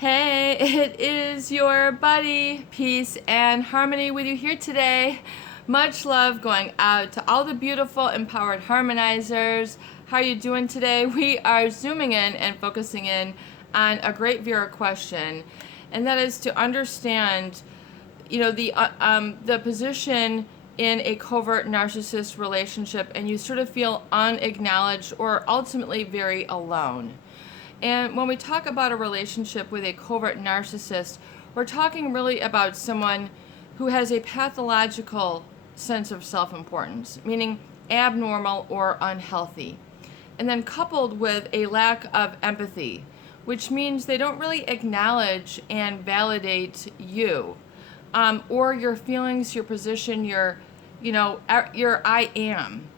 Hey, it is your buddy. Peace and harmony with you here today. Much love going out to all the beautiful empowered harmonizers. How are you doing today? We are zooming in and focusing in on a great viewer question, and that is to understand, the position in a covert narcissist relationship, and you sort of feel unacknowledged or ultimately very alone. And when we talk about a relationship with a covert narcissist, we're talking really about someone who has a pathological sense of self-importance, meaning abnormal or unhealthy. And then coupled with a lack of empathy, which means they don't really acknowledge and validate you, or your feelings, your position, your I am.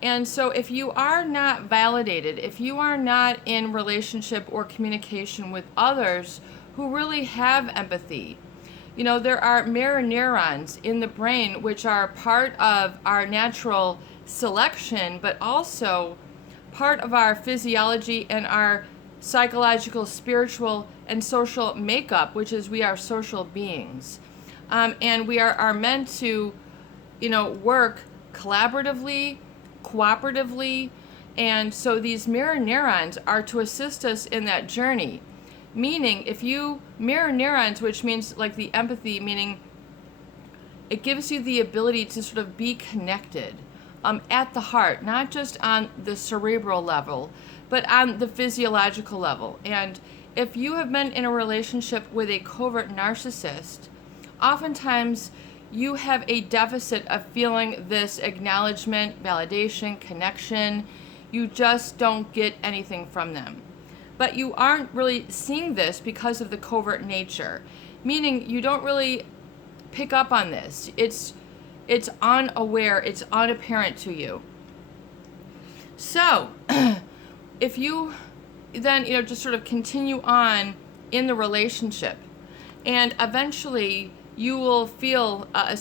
And so if you are not validated, if you are not in relationship or communication with others who really have empathy, there are mirror neurons in the brain which are part of our natural selection, but also part of our physiology and our psychological, spiritual, and social makeup, which is we are social beings. And we are meant to, work collaboratively, cooperatively, and so these mirror neurons are to assist us in that journey. Meaning, if you mirror neurons, which means like the empathy, meaning it gives you the ability to sort of be connected at the heart, not just on the cerebral level, but on the physiological level. And if you have been in a relationship with a covert narcissist, oftentimes you have a deficit of feeling this acknowledgement, validation, connection. You just don't get anything from them. But you aren't really seeing this because of the covert nature, meaning you don't really pick up on this. It's unaware, it's unapparent to you. So, if you then, just sort of continue on in the relationship, and eventually you will feel a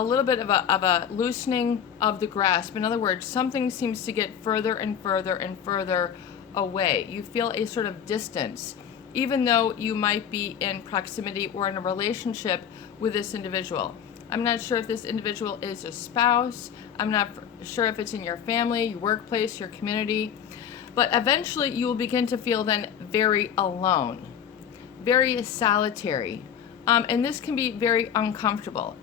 little bit of a loosening of the grasp. In other words, something seems to get further and further and further away. You feel a sort of distance, even though you might be in proximity or in a relationship with this individual. I'm not sure if this individual is a spouse. I'm not sure if it's in your family, your workplace, your community. But eventually you will begin to feel then very alone, very solitary. And this can be very uncomfortable.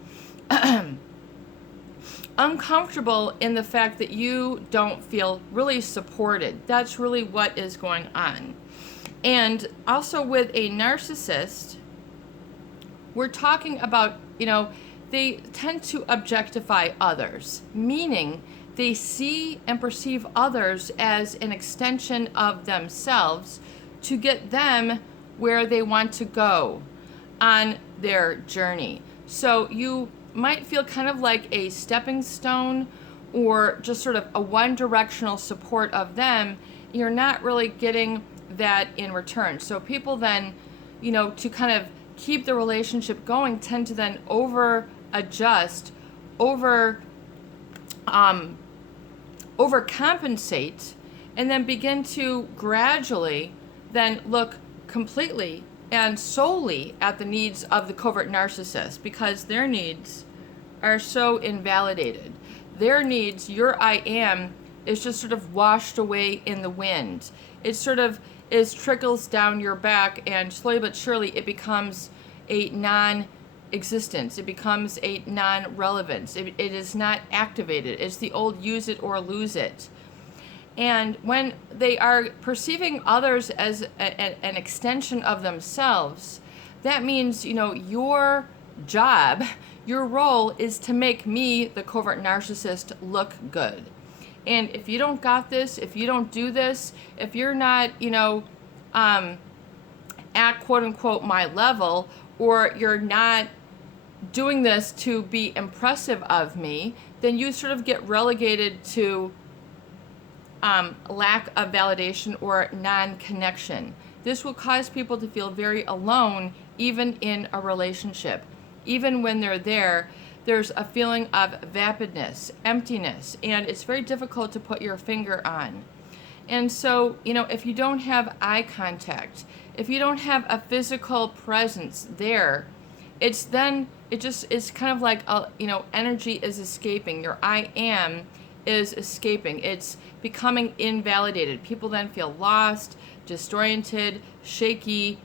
Uncomfortable in the fact that you don't feel really supported. That's really what is going on. And also with a narcissist, we're talking about, they tend to objectify others, meaning they see and perceive others as an extension of themselves to get them where they want to go on their journey. So you might feel kind of like a stepping stone or just sort of a one-directional support of them. You're not really getting that in return. So people then, to kind of keep the relationship going, tend to then over-adjust, overcompensate, and then begin to gradually then look completely and solely at the needs of the covert narcissist, because their needs are so invalidated. Their needs, your I am, is just sort of washed away in the wind. It sort of trickles down your back, and slowly but surely it becomes a non-existence. It becomes a non-relevance. It is not activated. It's the old use it or lose it. And when they are perceiving others as an extension of themselves, that means, your job, your role is to make me, the covert narcissist, look good. And if you don't got this, if you don't do this, if you're not, at quote unquote my level, or you're not doing this to be impressive of me, then you sort of get relegated to lack of validation or non-connection. This will cause people to feel very alone, even in a relationship. Even when they're there, there's a feeling of vapidness, emptiness, and it's very difficult to put your finger on. And so, if you don't have eye contact, if you don't have a physical presence there, it's kind of like, energy is escaping. Your I am is escaping. It's becoming invalidated. People then feel lost, disoriented, shaky,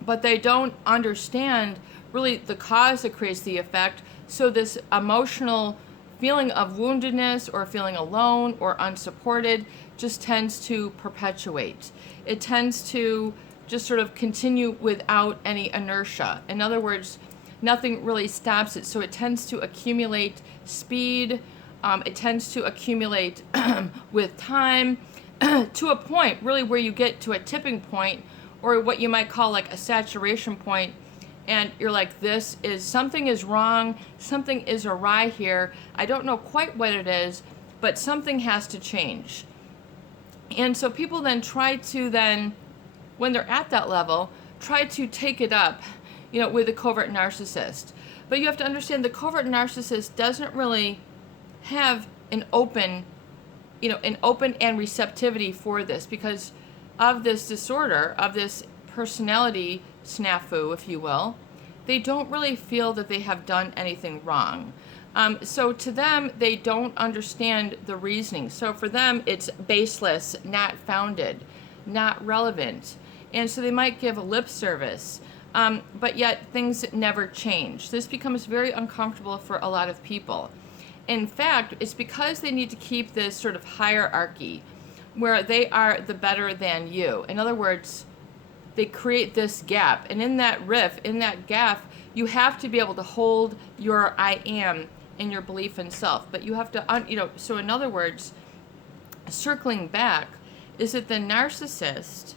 but they don't understand really the cause that creates the effect. So this emotional feeling of woundedness or feeling alone or unsupported just tends to perpetuate. It tends to just sort of continue without any inertia. In other words, nothing really stops it. So it tends to accumulate speed. It tends to accumulate with time to a point really where you get to a tipping point, or what you might call like a saturation point, and you're like, something is wrong, something is awry here. I don't know quite what it is, but something has to change. And so people then try to when they're at that level, try to take it up, with the covert narcissist. But you have to understand the covert narcissist doesn't really have an open and receptivity for this, because of this disorder, of this personality snafu, if you will. They don't really feel that they have done anything wrong. So to them, they don't understand the reasoning. So for them, it's baseless, not founded, not relevant. And so they might give a lip service, but yet things never change. This becomes very uncomfortable for a lot of people. In fact, it's because they need to keep this sort of hierarchy where they are the better than you. In other words, they create this gap. And in that rift, in that gap, you have to be able to hold your I am and your belief in self. But you have to, so in other words, circling back, is that the narcissist,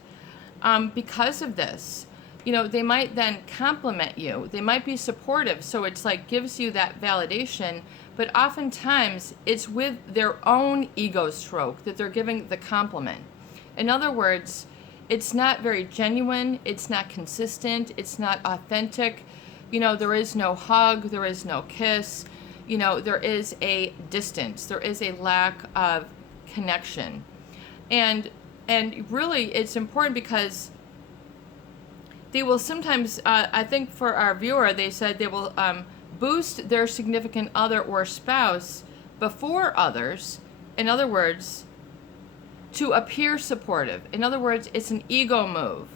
because of this, they might then compliment you. They might be supportive. So it's like gives you that validation. But oftentimes it's with their own ego stroke that they're giving the compliment. In other words, it's not very genuine. It's not consistent. It's not authentic. There is no hug. There is no kiss. There is a distance. There is a lack of connection. And really it's important because they will sometimes, I think for our viewer, they said they will boost their significant other or spouse before others. In other words, to appear supportive. In other words, it's an ego move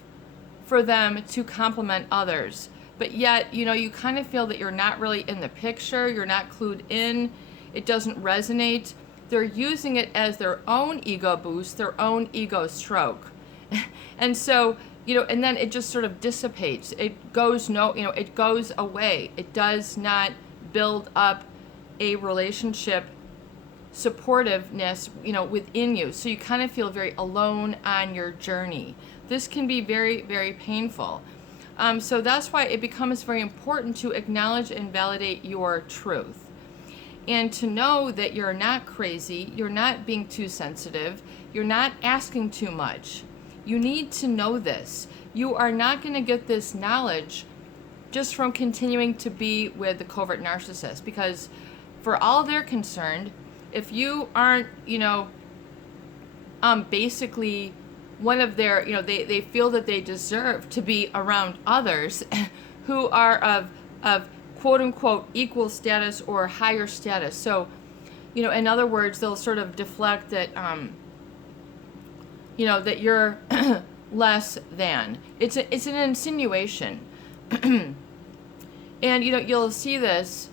for them to compliment others. But yet, you kind of feel that you're not really in the picture. You're not clued in. It doesn't resonate. They're using it as their own ego boost, their own ego stroke. And so, and then it just sort of dissipates. It goes it goes away. It does not build up a relationship supportiveness, within you. So you kind of feel very alone on your journey. This can be very, very painful. So that's why it becomes very important to acknowledge and validate your truth. And to know that you're not crazy, you're not being too sensitive, you're not asking too much. You need to know this. You are not going to get this knowledge just from continuing to be with the covert narcissist, because for all they're concerned, if you aren't, basically one of their, they feel that they deserve to be around others who are of quote unquote equal status or higher status. So, in other words, they'll sort of deflect that, that you're less than. It's an insinuation. And, you'll see this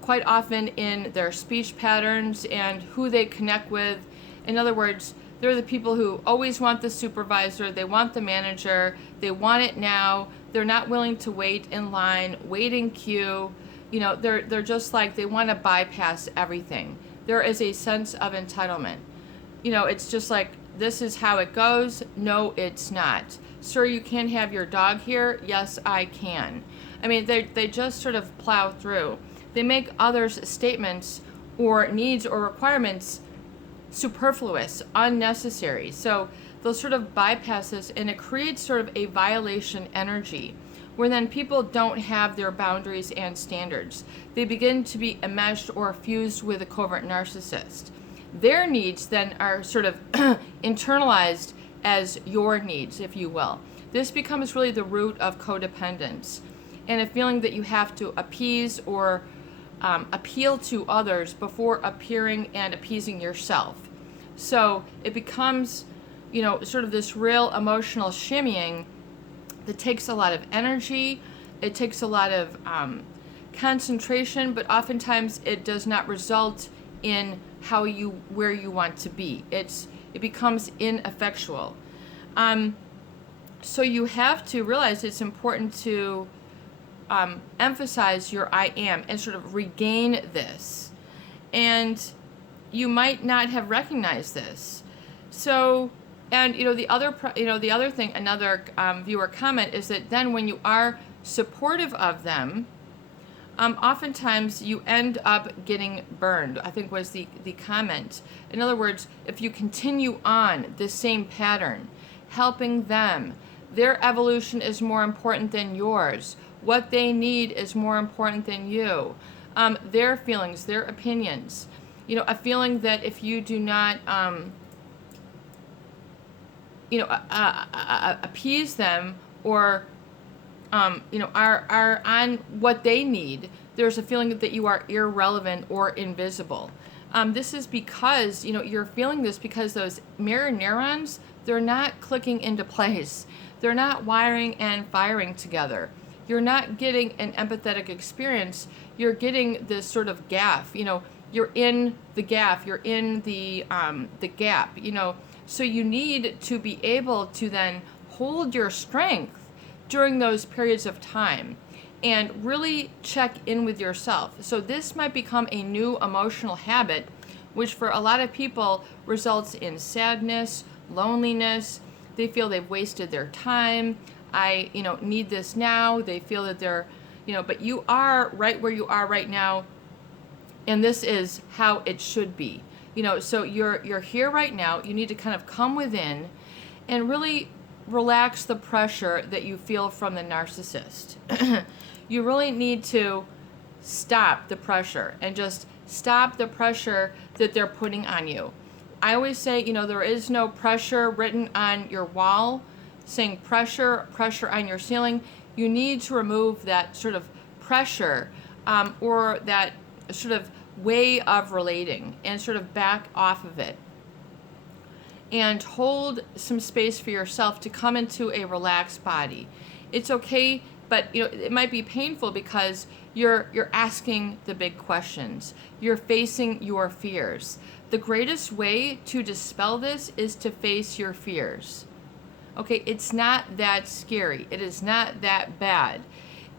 quite often in their speech patterns and who they connect with. In other words, they're the people who always want the supervisor, they want the manager, they want it now, they're not willing to wait in line, wait in queue. They're just like, they want to bypass everything. There is a sense of entitlement. It's just like, this is how it goes. No, it's not. Sir, you can't have your dog here. Yes, I can. I mean, they just sort of plow through. They make others' statements or needs or requirements superfluous, unnecessary. So they'll sort of bypass this, and it creates sort of a violation energy where then people don't have their boundaries and standards. They begin to be enmeshed or fused with a covert narcissist. their needs then are sort of internalized as your needs, if you will. This becomes really the root of codependence, and a feeling that you have to appease or appeal to others before appearing and appeasing yourself. So it becomes, sort of this real emotional shimmying that takes a lot of energy. It takes a lot of concentration, but oftentimes it does not result in where you want to be. It becomes ineffectual. So you have to realize it's important to emphasize your I am and sort of regain this. And you might not have recognized this. So, and the other thing, another viewer comment is that then when you are supportive of them, oftentimes you end up getting burned, I think was the comment. In other words, if you continue on the same pattern, helping them, their evolution is more important than yours. What they need is more important than you. Their feelings, their opinions. A feeling that if you do not, appease them or, are on what they need, there's a feeling that you are irrelevant or invisible. This is because, you're feeling this because those mirror neurons, they're not clicking into place. They're not wiring and firing together. You're not getting an empathetic experience. You're getting this sort of gaff. You're in the gaff. You're in the gap. So you need to be able to then hold your strength during those periods of time and really check in with yourself. So this might become a new emotional habit, which for a lot of people results in sadness, loneliness. They feel they've wasted their time. I need this now. They feel that they're, but you are right where you are right now, and this is how it should be. So you're here right now. You need to kind of come within and really relax the pressure that you feel from the narcissist. You really need to stop the pressure and just stop the pressure that they're putting on you. I always say, there is no pressure written on your wall saying pressure on your ceiling. You need to remove that sort of pressure or that sort of way of relating and sort of back off of it and hold some space for yourself to come into a relaxed body. It's okay, but it might be painful because you're asking the big questions. You're facing your fears. The greatest way to dispel this is to face your fears. Okay, it's not that scary. It is not that bad.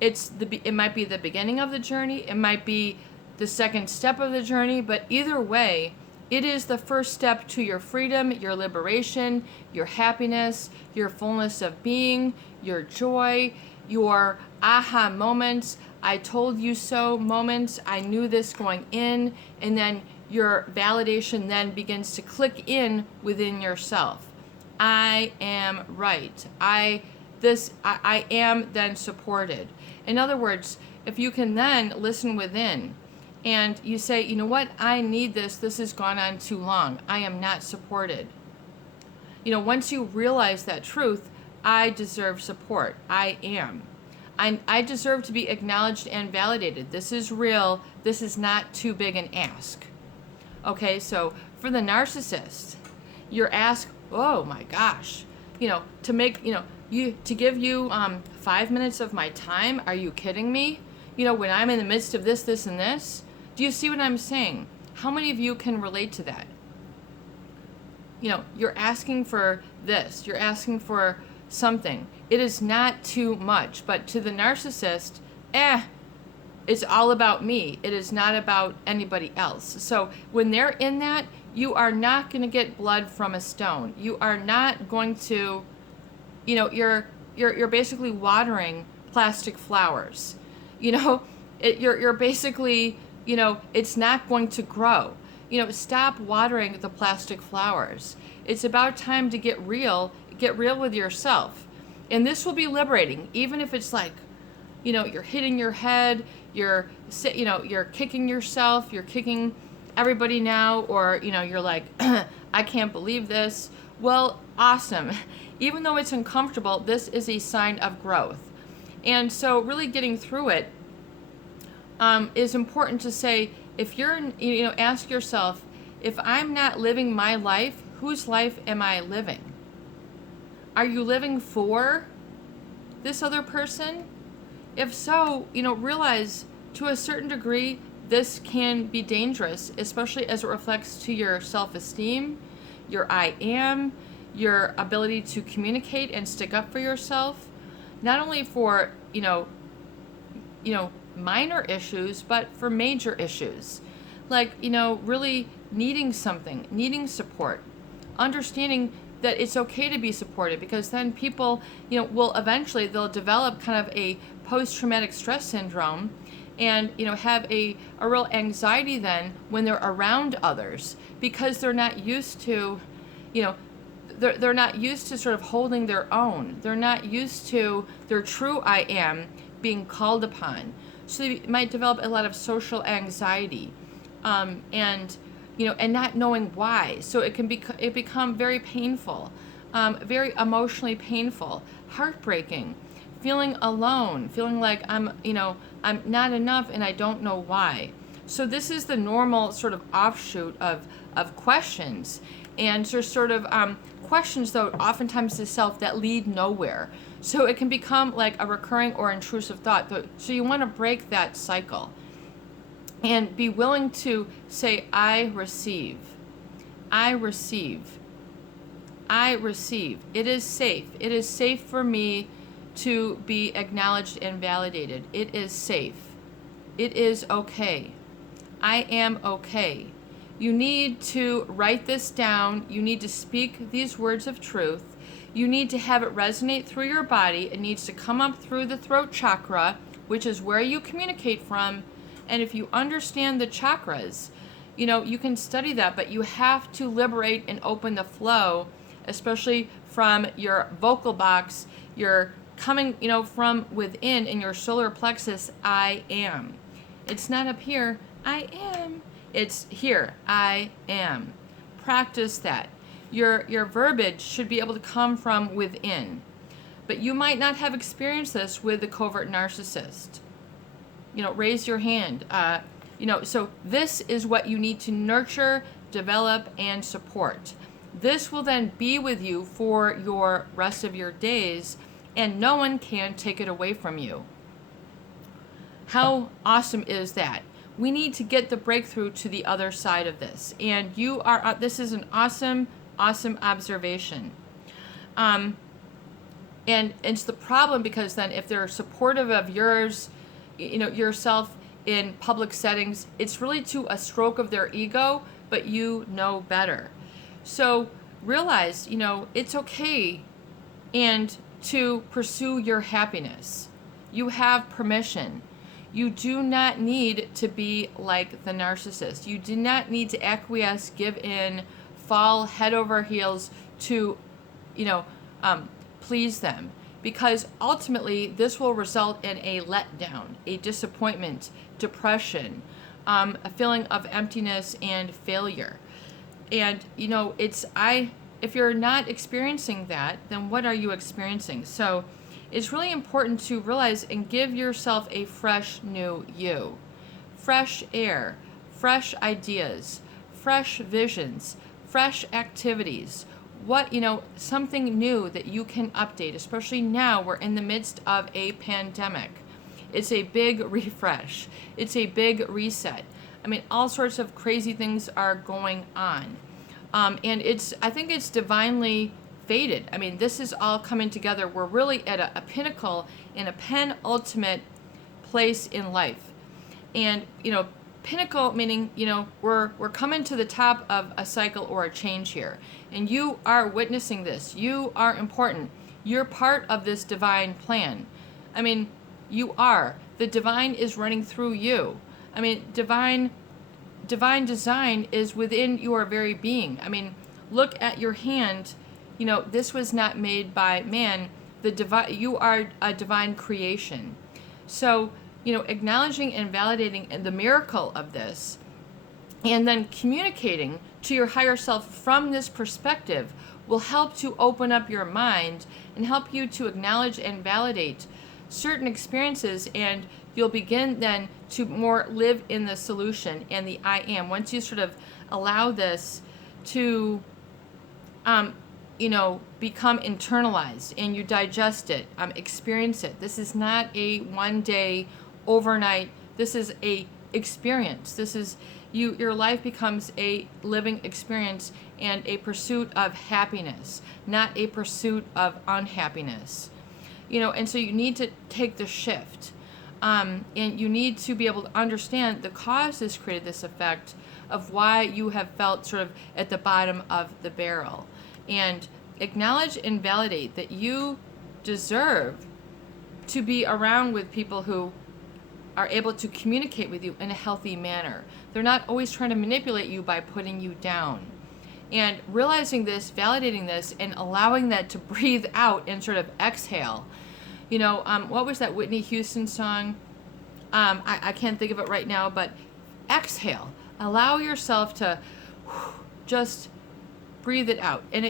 It might be the beginning of the journey. It might be the second step of the journey, but either way, it is the first step to your freedom, your liberation, your happiness, your fullness of being, your joy, your aha moments, I told you so moments, I knew this going in, and then your validation then begins to click in within yourself. I am right. I am then supported. In other words, if you can then listen within and you say, you know what, I need this. This has gone on too long. I am not supported. Once you realize that truth, I deserve support. I am. I deserve to be acknowledged and validated. This is real. This is not too big an ask. Okay, so for the narcissist, your ask, oh my gosh, to give you 5 minutes of my time, are you kidding me? When I'm in the midst of this, and this, do you see what I'm saying? How many of you can relate to that? You're asking for this, you're asking for something. It is not too much, but to the narcissist, it's all about me. It is not about anybody else. So when they're in that, you are not going to get blood from a stone. You are not going to, you're basically watering plastic flowers. You're basically, it's not going to grow. Stop watering the plastic flowers. It's about time to get real with yourself. And this will be liberating, even if it's like, you're hitting your head, you're kicking yourself, you're kicking everybody now, or, you're like, I can't believe this. Well, awesome. Even though it's uncomfortable, this is a sign of growth. And so really getting through it is important to say, if you're, ask yourself, if I'm not living my life, whose life am I living? Are you living for this other person? If so, realize to a certain degree, this can be dangerous, especially as it reflects to your self-esteem, your I am, your ability to communicate and stick up for yourself, not only for, minor issues, but for major issues. Like, really needing something, needing support, understanding that it's okay to be supported, because then people, will eventually, they'll develop kind of a post-traumatic stress syndrome and, have a real anxiety then when they're around others, because they're not used to, they're not used to sort of holding their own. They're not used to their true I am being called upon. So they might develop a lot of social anxiety, and not knowing why. So it can become very painful, very emotionally painful, heartbreaking, feeling alone, feeling like I'm not enough and I don't know why. So this is the normal sort of offshoot of questions, and there's sort of questions, though, oftentimes to self that lead nowhere. So it can become like a recurring or intrusive thought. So you want to break that cycle and be willing to say, I receive. I receive. I receive. It is safe. It is safe for me to be acknowledged and validated. It is safe. It is okay. I am okay. You need to write this down. You need to speak these words of truth. You need to have it resonate through your body. It needs to come up through the throat chakra, which is where you communicate from. And if you understand the chakras, you can study that, but you have to liberate and open the flow, especially from your vocal box. You're coming, from within in your solar plexus, I am. It's not up here, I am. It's here, I am. Practice that. Your verbiage should be able to come from within. But you might not have experienced this with the covert narcissist. Raise your hand. So this is what you need to nurture, develop, and support. This will then be with you for your rest of your days, and no one can take it away from you. How awesome is that? We need to get the breakthrough to the other side of this. And this is an awesome observation. And it's the problem, because then if they're supportive of yourself in public settings, it's really to a stroke of their ego, but you know better. So realize, it's okay and to pursue your happiness. You have permission. You do not need to be like the narcissist. You do not need to acquiesce, give in, fall head over heels to, please them. Because ultimately, this will result in a letdown, a disappointment, depression, a feeling of emptiness and failure. And, if you're not experiencing that, then what are you experiencing? So it's really important to realize and give yourself a fresh new you. Fresh air, fresh ideas, fresh visions, fresh activities. Something new that you can update, especially now we're in the midst of a pandemic. It's a big refresh. It's a big reset. All sorts of crazy things are going on. And I think it's divinely fated. This is all coming together. We're really at a pinnacle in a penultimate place in life. And, pinnacle meaning, we're coming to the top of a cycle or a change here. And you are witnessing this. You are important. You're part of this divine plan. You are. The divine is running through you. Divine design is within your very being. Look at your hand. This was not made by man. You are a divine creation. So, acknowledging and validating the miracle of this And then communicating to your higher self from this perspective will help to open up your mind and help you to acknowledge and validate certain experiences, and you'll begin then to more live in the solution and the I am. Once you sort of allow this to become internalized and you digest it, experience it. This is not a one day, overnight. This is a experience. This is your life becomes a living experience and a pursuit of happiness, not a pursuit of unhappiness. And so you need to take the shift. And you need to be able to understand the cause that's created this effect of why you have felt sort of at the bottom of the barrel. And acknowledge and validate that you deserve to be around with people who are able to communicate with you in a healthy manner. They're not always trying to manipulate you by putting you down. And realizing this, validating this, and allowing that to breathe out and sort of exhale. What was that Whitney Houston song? I can't think of it right now, but exhale. Allow yourself to just breathe it out. And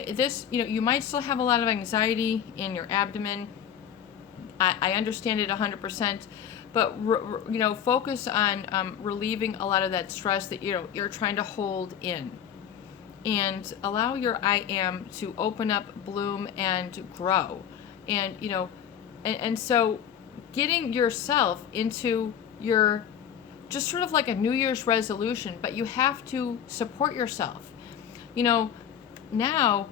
you might still have a lot of anxiety in your abdomen. I understand it 100%, but focus on relieving a lot of that stress that you're trying to hold in, and allow your I am to open up, bloom, and grow. And and so getting yourself into your just sort of like a New Year's resolution, but you have to support yourself. Now,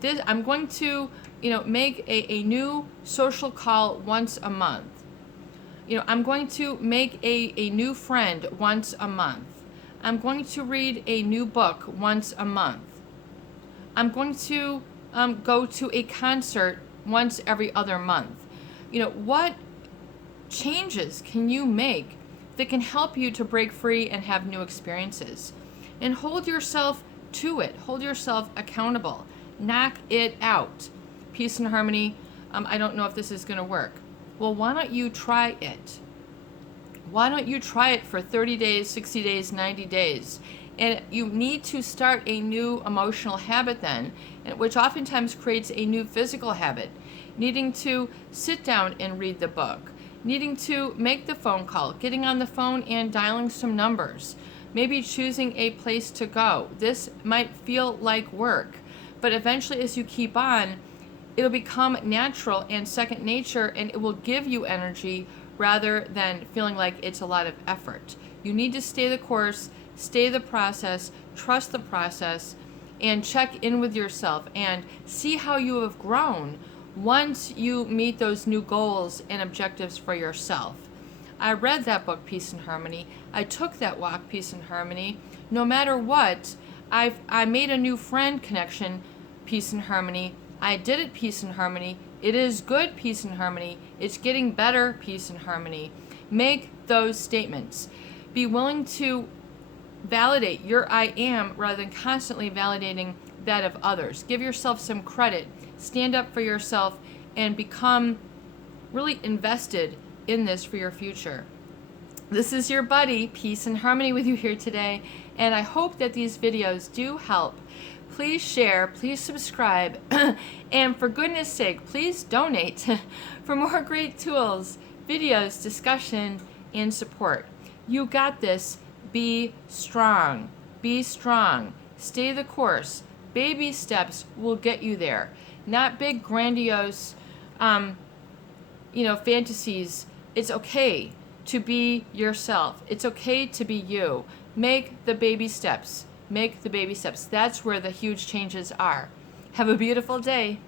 this, I'm going to, make a new social call once a month. I'm going to make a new friend once a month. I'm going to read a new book once a month. I'm going to go to a concert once every other month. What changes can you make that can help you to break free and have new experiences? And hold yourself to it. Hold yourself accountable. Knock it out. Peace and harmony. I don't know if this is going to work. Well, why don't you try it? Why don't you try it for 30 days, 60 days, 90 days? And you need to start a new emotional habit then, which oftentimes creates a new physical habit. Needing to sit down and read the book. Needing to make the phone call. Getting on the phone and dialing some numbers. Maybe choosing a place to go. This might feel like work, but eventually as you keep on, it'll become natural and second nature, and it will give you energy rather than feeling like it's a lot of effort. You need to stay the course, stay the process, trust the process, and check in with yourself and see how you have grown once you meet those new goals and objectives for yourself. I read that book, Peace and Harmony. I took that walk, Peace and Harmony. No matter what, I made a new friend connection, Peace and Harmony. I did it, Peace and Harmony. It is good, Peace and Harmony. It's getting better, Peace and Harmony. Make those statements. Be willing to validate your I am rather than constantly validating that of others. Give yourself some credit. Stand up for yourself and become really invested in this for your future. This is your buddy, Peace and Harmony, with you here today, and I hope that these videos do help. Please share, please subscribe, and for goodness sake, please donate for more great tools, videos, discussion, and support. You got this. Be strong. Be strong. Stay the course. Baby steps will get you there. Not big, grandiose, fantasies. It's okay to be yourself. It's okay to be you. Make the baby steps. Make the baby steps. That's where the huge changes are. Have a beautiful day.